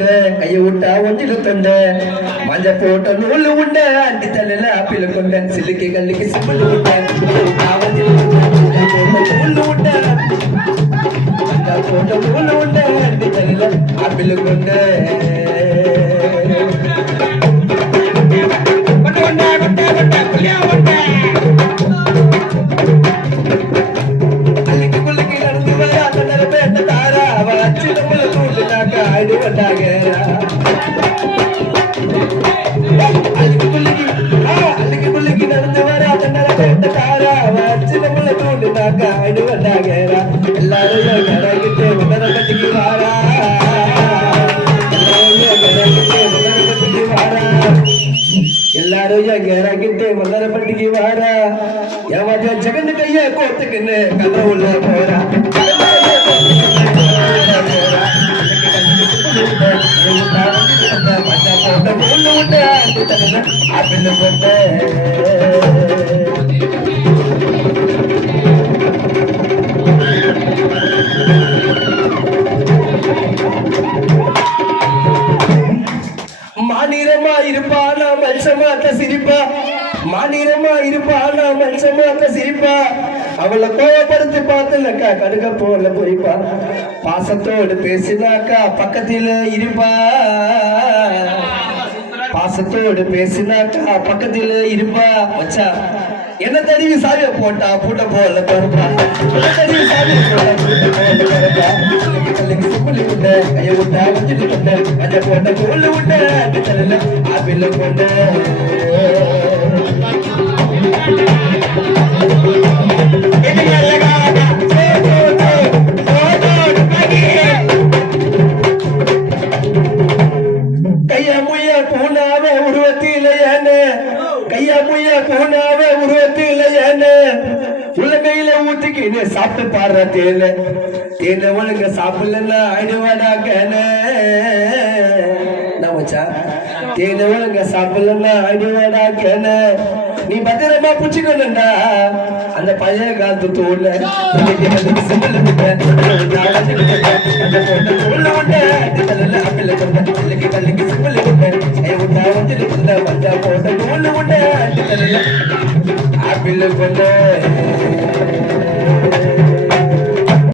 கொண்டு கையை விட்டா ஒன்றில் தொண்ட மஞ்ச போட்ட நூல் உண்ட அண்டி தலையில ஆப்பிள் கொண்ட சில்லுக்கு கல்லுக்கு சிம்பிள் உண்ட நூல் உண்ட மஞ்ச போட்ட நூல் உண்ட அண்டி தலையில ஆப்பிள் கொண்ட பட்டிக்கு வாரா ஜெகன் கைய கோத்துக்குன்னு கதை உள்ள போறா மாநிலமா இருப்பா நான் மனுஷமாத்த சிரிப்பா மாநிலமா இருப்பா நான் மனுஷமாத்த சிரிப்பா அவளை கோவப்படுத்தி பார்த்துலக்கா கடுக்க போல போய்ப்பா பாசத்தோடு பேசினாக்கா பக்கத்தில இருப்பா பாசத்தோடு பேசினாக்கா பக்கத்தில இருப்பா வச்சா என்ன தடவி சாவிய போட்டா பூட்ட போல பருப்பா தடவி சாவிய போட்டா பூட்ட போல பருப்பா சும்பலி உண்ட கைய விட்டா வச்சுட்டு கொண்ட மஞ்ச போட்ட கோல் உண்ட அடி தலையில ஆப்பிள் கொண்ட கைய முய பூனாவே உருவத்திலேயானே கைய முய பூனாவே உருவத்திலேயானே உள்ள கையில ஊத்திக்கின்னு சாப்பிட்டு பாடுற தேனை தேனை ஒழுங்க சாப்பிடலன்னா ஆயிடுவாடாக்கனே நமச்சா தேனை ஒழுங்க சாப்பிடலன்னா ஆயிடுவாடாக்கனே நீ பத்திரமா புடிச்சுக்கணும்டா அந்த பழைய காலத்து தோல்ல ஆப்பிள் கொண்ட